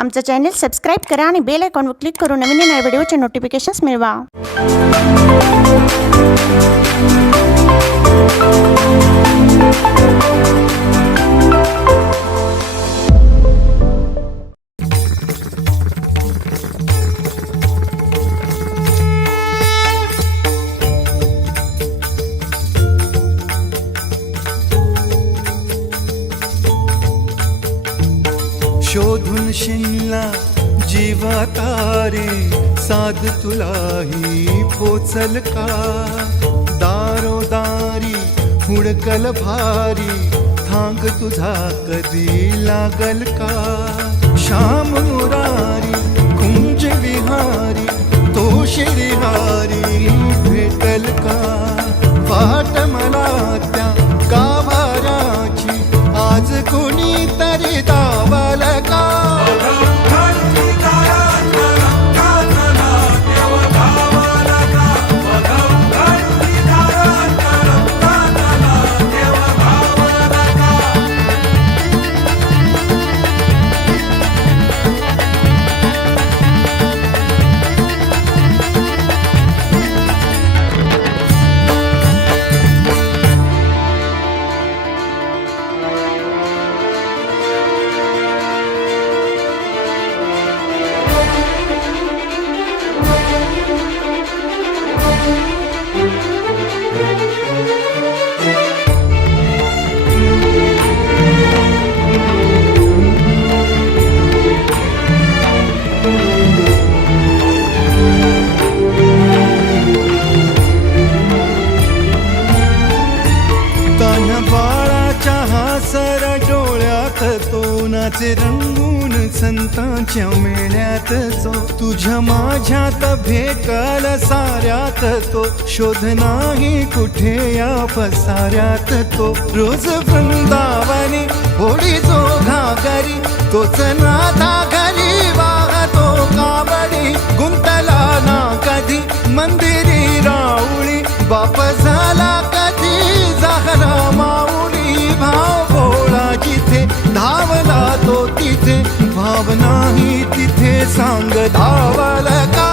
आमचं channel subscribe करा आणि बेल आयकॉनवर क्लिक करून नवीन नवीन व्हिडिओचे नोटिफिकेशन्स मिळवा. शोधून शिनला जीवा तारे साध तुलाही पोचल का. दारोदारी हुडकल भारी थांग तुझा कधी लागल का. श्याम मुरारी कुंज विहारी तो शिरिहारी भेटल का. वाट मला त्या गाभाराची आज कोणी तरी दावल का. सर डोळ्यात तो नाचे रंगून संतांच्या मेळ्यात जो. तुझ्या माझ्यात भेकल साऱ्यात तो शोध नाही कुठे या पसाऱ्यात तो. रोज वृंदावनी होडी जो घागरी तोच नाथा घरी वाहतो कावडी. गुंतला ना कधी मंदिरी राऊळी बाप झाला कधी जाहरा माऊली. भाव भोळा जिथे धावला तो तिथे भाव नाही तिथे सांग धावल का.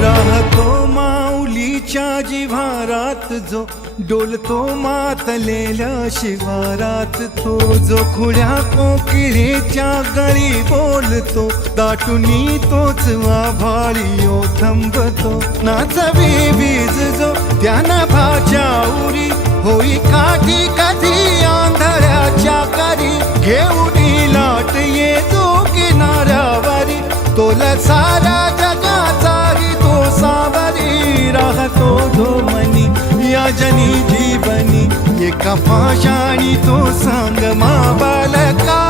राहतो माऊलीच्या जिव्हारात जो डोलतो मातलेल्या शिवारात तो. जो खुड्या कोकिळेच्या गळी बोलतो दाटुनी तोच आभाळी ओ थंबतो. नाचवी वीज जो त्यानं भाच्या उरी होई काठी कधी आंधळ्याच्या करी. घेऊनी लाट येतो किनाऱ्यावरी तोल सारा जगाचाही तो सावरी. राहतो धोमनी या जनी जीवनी एका पाशाणी तो सांग मा बालका.